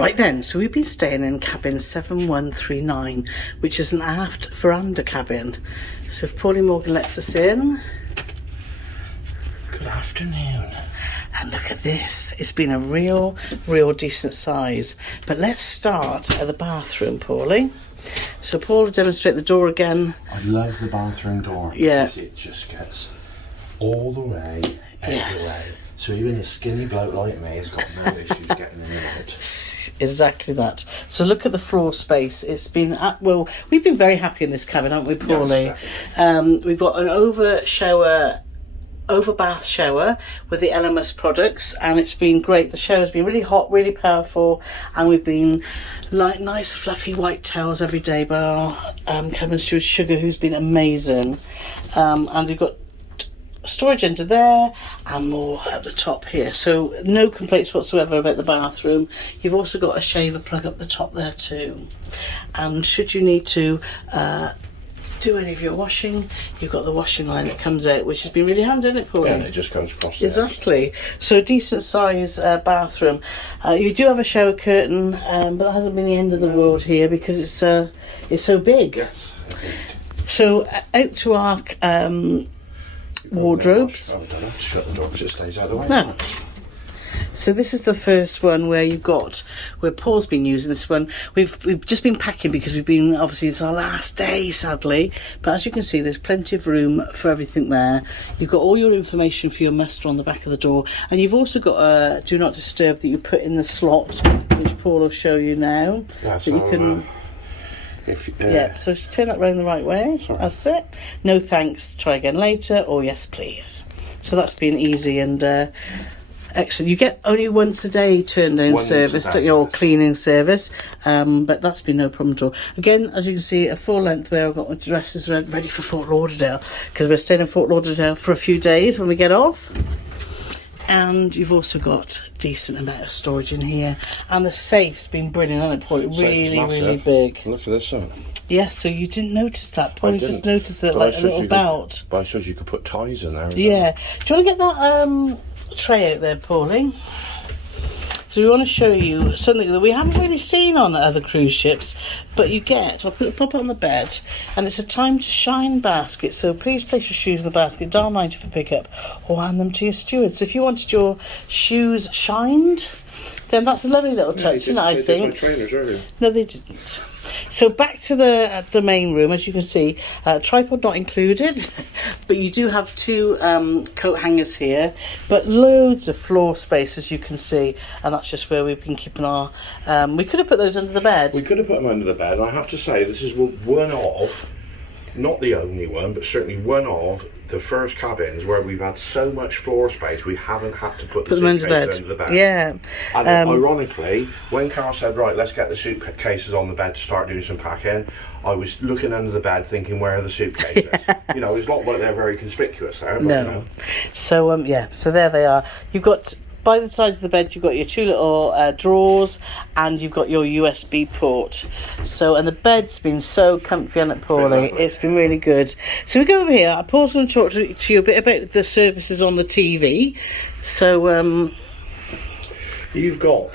Right then, so we've been staying in cabin 7139, which is an aft veranda cabin. So if Paulie Morgan lets us in. Good afternoon. And look at this. It's been a real decent size. But let's start at the bathroom, Paulie. So Paul will demonstrate the door again. I love the bathroom door. Yeah. Because it just gets all the way out Yes. the way. So even a skinny bloke like me has got no issues getting in and out. Exactly that. So look at the floor space. It's been we've been very happy in this cabin, haven't we, Paulie? Yes, we've got an over bath shower with the LMS products, and it's been great. The shower's been really hot, really powerful, and we've been like nice fluffy white towels every day by our cabin steward Sugar, who's been amazing. And we've got storage under there and more at the top here, so no complaints whatsoever about the bathroom. You've also got a shaver plug up the top there too, and should you need to do any of your washing, you've got the washing line that comes out, which has been really handy, isn't it, Paul? Yeah, and it just comes across the exactly edge. So a decent size bathroom. You do have a shower curtain, but that hasn't been the end of the world here because it's so big. Yes. So out to our wardrobes. I don't have to shut the door because it stays out of the way. No. So this is the first one where Paul's been using this one. We've just been packing because we've been, obviously it's our last day sadly, but as you can see there's plenty of room for everything there. You've got all your information for your muster on the back of the door, and you've also got a do not disturb that you put in the slot, which Paul will show you now. Yeah, that you can yeah, so turn that round the right way. Sorry. That's it. No thanks, try again later, or yes please. So that's been easy and excellent. You get only once a day turn down service, don't you, or cleaning service, but that's been no problem at all. Again, as you can see, a full length where I've got my dresses ready for Fort Lauderdale, because we're staying in Fort Lauderdale for a few days when we get off. And you've also got a decent amount of storage in here, and the safe's been brilliant, hasn't it, Paul? Really big. Look at this one. Yeah, so you didn't notice that. Paul just noticed it like a little bout. But I suppose you could put ties in there. Yeah. Do you want to get that tray out there, Paulie? So we want to show you something that we haven't really seen on other cruise ships, but you get, I'll pop it on the bed, and it's a time to shine basket. So please place your shoes in the basket, $1.90 for pickup, or hand them to your steward. So if you wanted your shoes shined, then that's a lovely little touch, isn't it, I think? They did my trainers earlier. No, they didn't. So back to the main room. As you can see, tripod not included, but you do have two coat hangers here, but loads of floor space, as you can see, and that's just where we've been keeping our we could have put those under the bed. We could have put them under the bed, and I have to say this is one of, not the only one, but certainly one of the first cabins where we've had so much floor space we haven't had to put the suitcases under the bed. Yeah. And ironically, when Carole said, right, let's get the suitcases on the bed to start doing some packing, I was looking under the bed thinking, where are the suitcases? You know, it's not like they're very conspicuous there. But, no. You know. So, yeah, so there they are. You've got, by the sides of the bed, you've got your two little drawers, and you've got your USB port. So, and the bed's been so comfy on it, Paulie. It's been really good. So we go over here. Paul's going to talk to you a bit about the services on the TV. So, you've got,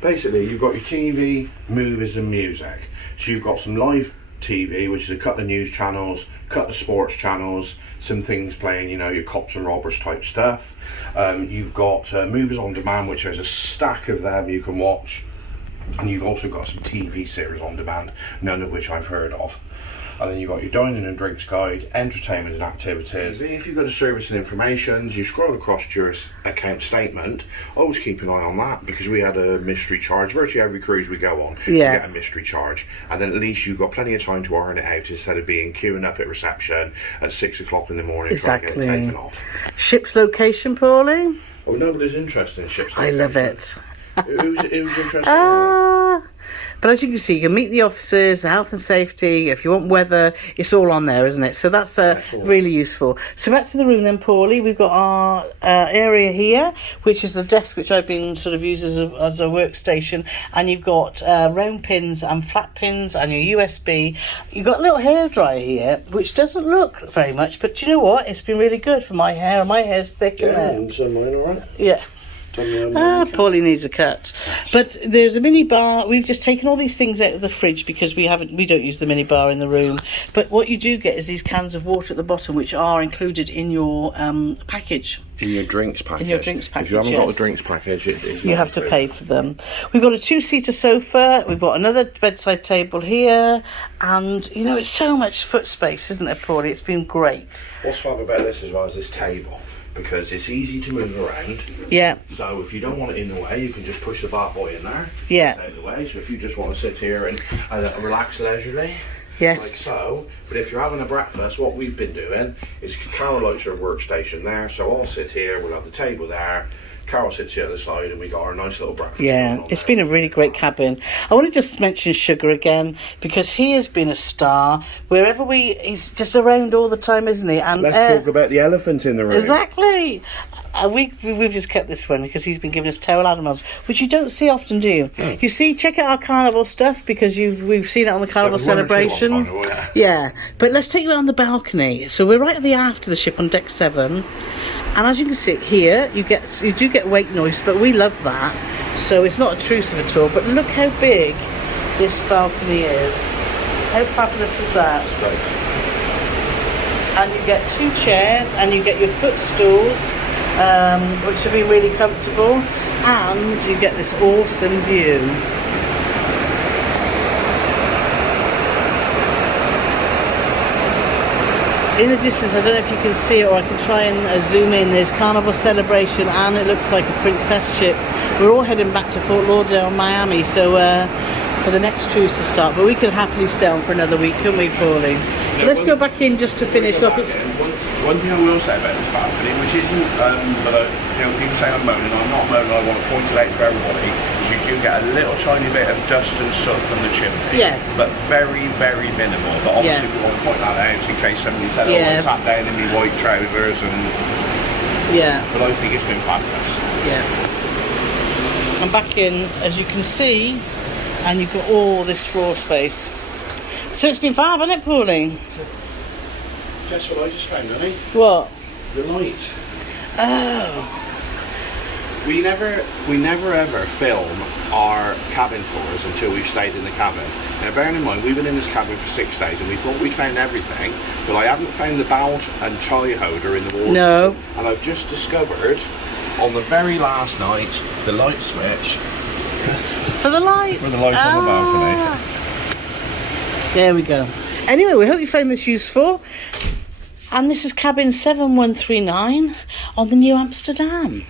basically, you've got your TV, movies and music. So you've got some live TV, which is a couple of news channels, a couple of sports channels, some things playing, you know, your cops and robbers type stuff. You've got movies on demand, which there's a stack of them you can watch, and you've also got some TV series on demand, none of which I've heard of. And then you've got your dining and drinks guide, entertainment and activities. If you go to service and informations, you scroll across your account statement. Always keep an eye on that, because we had a mystery charge. Virtually every cruise we go on, you get a mystery charge. And then at least you've got plenty of time to iron it out, instead of being queuing up at reception at 6 o'clock in the morning trying to get it taken off. Ship's location, Paulie? Oh, nobody's interested in ship's location. I love it. Who's interested? But as you can see, you can meet the officers, health and safety. If you want weather, it's all on there, isn't it? So that's really useful. So back to the room then, Paulie. We've got our area here, which is the desk, which I've been sort of used as a workstation. And you've got round pins and flat pins and your USB. You've got a little hairdryer here, which doesn't look very much, but do you know what? It's been really good for my hair. My hair's thick. Yeah, and so mine all right. Yeah. Paulie needs a cut. But there's a mini bar. We've just taken all these things out of the fridge because we don't use the mini bar in the room. But what you do get is these cans of water at the bottom, which are included in your package. In your drinks package. In your drinks package. If you haven't got a drinks package, you have to pay for them. We've got a 2-seater sofa. We've got another bedside table here, and you know, it's so much foot space, isn't it, Paulie? It's been great. What's fun about this as well is this table, because it's easy to move around. Yeah. So if you don't want it in the way, you can just push the bar boy in there. Yeah. Out of the way. So if you just want to sit here and relax leisurely. Yes. Like so. But if you're having a breakfast, what we've been doing is Carole likes her workstation there, so I'll sit here, we'll have the table there. Carole sits here at the side and we got our nice little breakfast. Yeah, it's been a really great cabin. I want to just mention Sugar again, because he has been a star. Wherever he's just around all the time, isn't he? And let's talk about the elephant in the room. Exactly. We've just kept this one because he's been giving us towel animals, which you don't see often, do you? You see, check out our carnival stuff, because we've seen it on the carnival celebration. Yeah, but let's take you out on the balcony. So we're right at the aft of the ship on deck 7. And as you can see here, you do get wake noise, but we love that, so it's not intrusive at all. But look how big this balcony is. How fabulous is that? And you get 2 chairs, and you get your footstools, which will be really comfortable, and you get this awesome view. In the distance, I don't know if you can see it, or I can try and zoom in, there's Carnival Celebration, and it looks like a princess ship. We're all heading back to Fort Lauderdale, Miami, so for the next cruise to start, but we could happily stay on for another week, couldn't we, Paulie? Yeah, let's go back in just to finish off. One thing I will say about this balcony, which isn't, people say I'm moaning. I'm not moaning. I want to point it out to everybody. Is you do get a little tiny bit of dust and soot from the chimney. Yes. But very, very minimal. But obviously we want to point that out in case somebody said, I sat down in my white trousers and. Yeah. But I think it's been fabulous. Yeah. I'm back in, as you can see, and you've got all this floor space. So it's been fab, hasn't it, Pauline? Guess what I just found, honey? What? The light. Oh. We never ever film our cabin tours until we've stayed in the cabin. Now bearing in mind, we've been in this cabin for 6 days and we thought we'd found everything, but I haven't found the belt and tie holder in the wardrobe. No. And I've just discovered, on the very last night, the light switch. For the lights? For the lights on the balcony. There we go. Anyway, we hope you found this useful. And this is cabin 7139 on the New Amsterdam.